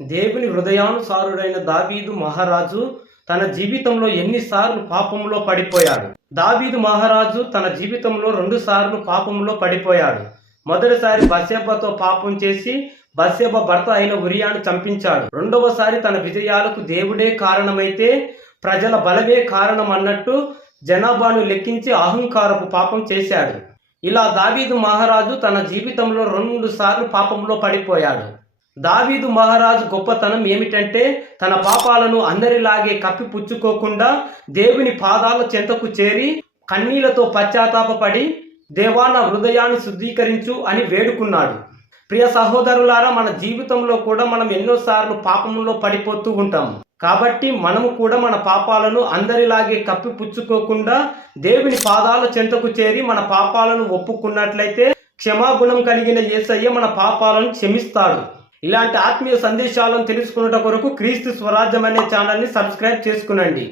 దేవుని హృదయానుసారుడైన దావీదు మహారాజు తన జీవితంలో ఎన్నిసార్లు పాపంలో పడిపోయాడు. దావీదు మహారాజు తన జీవితంలో 2 సార్లు పాపంలో పడిపోయాడు. మొదటిసారి బత్షెబతో పాపం చేసి బత్షెబ భర్త అయిన ఉరియాను చంపించాడు. రెండవసారి తన విజయాలకు దేవుడే కారణమైతే ప్రజల బలమే కారణం అన్నట్టు జనాభాను లెక్కించి అహంకారపు పాపం చేశాడు. ఇలా దావీదు మహారాజు తన జీవితంలో 2 సార్లు పాపంలో పడిపోయాడు. దావీదు మహారాజు గొప్పతనం ఏమిటంటే తన పాపాలను అందరిలాగే కప్పిపుచ్చుకోకుండా దేవుని పాదాల చెంతకు చేరి కన్నీళ్లతో పశ్చాత్తాపపడి దేవా నా హృదయాన్ని శుద్ధీకరించు అని వేడుకున్నాడు. ప్రియ సహోదరులారా, మన జీవితంలో కూడా మనం ఎన్నోసార్లు పాపంలో పడిపోతూ ఉంటాం. కాబట్టి మనము కూడా మన పాపాలను అందరిలాగే కప్పిపుచ్చుకోకుండా దేవుని పాదాల చెంతకు చేరి మన పాపాలను ఒప్పుకున్నట్లయితే క్షమాగుణం కలిగిన యేసయ్య మన పాపాలను క్షమిస్తాడు. ఇలాంటి ఆత్మీయ సందేశాలను తెలుసుకున్నట కొరకు క్రీస్తు స్వరాజ్యం అనే ఛానల్ని సబ్స్క్రైబ్ చేసుకునండి.